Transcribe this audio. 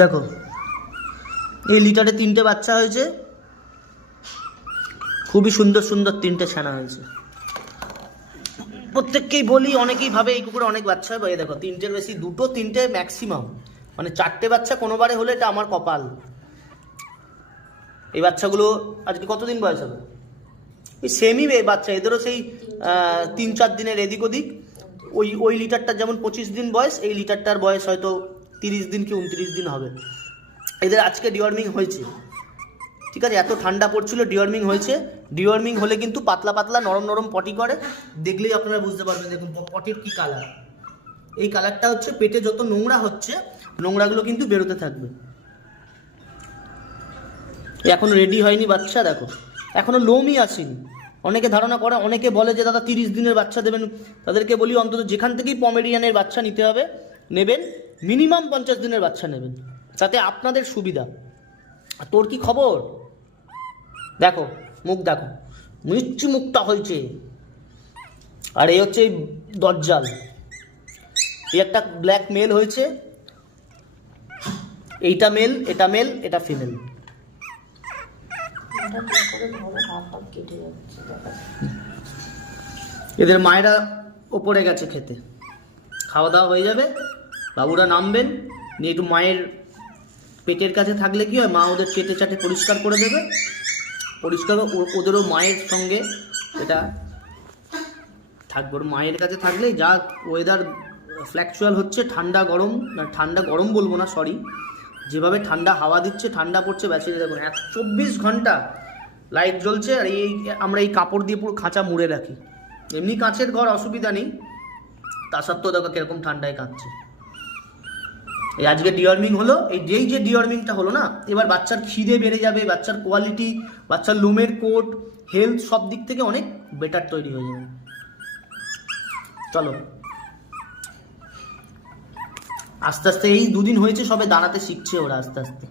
দেখো এই লিটারে 3টে বাচ্চা হয়েছে, খুবই সুন্দর সুন্দর 3টে ছানা হয়েছে। প্রত্যেককেই বলি, অনেকেই ভাবে এই কুকুরে অনেক বাচ্চা হবে। এই দেখো 3টের বেশি, 2, 3টে ম্যাক্সিমাম, মানে 4টে বাচ্চা কোনোবারে হলে এটা আমার কপাল। এই বাচ্চাগুলো আজকে কতদিন বয়স হবে? এই সেমই বাচ্চা, এদেরও সেই 3-4 দিনের এদিক ওদিক। ওই লিটারটার যেমন 25 দিন বয়স, এই লিটারটার বয়স হয়তো 30 দিন কি 29 দিন হবে। এদের আজকে ডিওয়ার্মিং হয়েছে, ঠিক আছে? এত ঠান্ডা পড়ছিল, ডিওয়ার্মিং হয়েছে। ডিওয়ার্মিং হলে কিন্তু পাতলা পাতলা নরম নরম পটি করে, দেখলেই আপনারা বুঝতে পারবেন। দেখুন পটির কি কালার, এই কালারটা হচ্ছে পেটে যত নোংরা হচ্ছে, নোংরাগুলো কিন্তু বেরোতে থাকবে। এখন রেডি হয়নি বাচ্চা, দেখো এখনো লোমই আসেনি। অনেকে ধারণা করে, অনেকে বলে যে দাদা 30 দিনের বাচ্চা দেবেন। তাদেরকে বলি অন্তত যেখান থেকেই পমেরিয়ানের বাচ্চা নিতে হবে নেবেন, মিনিমাম 50 দিনের বাচ্চা নেবেন, তাতে আপনাদের সুবিধা। আর তোর কি খবর? দেখো মুখ, দেখো মিষ্টি মুখটা হয়েছে। আর এই হচ্ছে এই দজ্জাল, এই একটা ব্ল্যাক মেল হয়েছে, এইটা মেল, এটা মেল, এটা ফিমেল। এদের মায়েরা ওপরে গেছে খেতে, খাওয়া দাওয়া হয়ে যাবে, বাবুরা নামবেন, নিয়ে একটু মায়ের পেটের কাছে থাকলে কি হয়, মা ওদের চেটে চাটে পরিষ্কার করে দেবে। পরিষ্কার ওদেরও মায়ের সঙ্গে এটা থাকবে। ওর মায়ের কাছে থাকলে যা ওয়েদার ফ্ল্যাকচুয়াল হচ্ছে, ঠান্ডা গরম, না ঠান্ডা গরম বলবো না, সরি, যেভাবে ঠান্ডা হাওয়া দিচ্ছে, ঠান্ডা পড়ছে, ব্যাসে দেখুন 24 ঘন্টা লাইট জ্বলছে। আর আমরা এই কাপড় দিয়ে পুরো খাঁচা মুড়ে রাখি। এমনি কাঁচের ঘর, অসুবিধা নেই, তা সত্ত্বেও দেখো কিরকম ঠান্ডায় কাঁদছে। এই আজকে ডিওয়ার্মিং হলো, এই যে ডিওয়ার্মিংটা হলো না, এবার বাচ্চার খিদে বেড়ে যাবে, বাচ্চার কোয়ালিটি, বাচ্চার লোমের কোট, হেলথ সব দিক থেকে অনেক বেটার তৈরি হয়ে যাবে। চলো আস্তে আস্তে, এই 2 দিন হয়েছে সবে দাঁড়াতে শিখছে ওরা আস্তে আস্তে।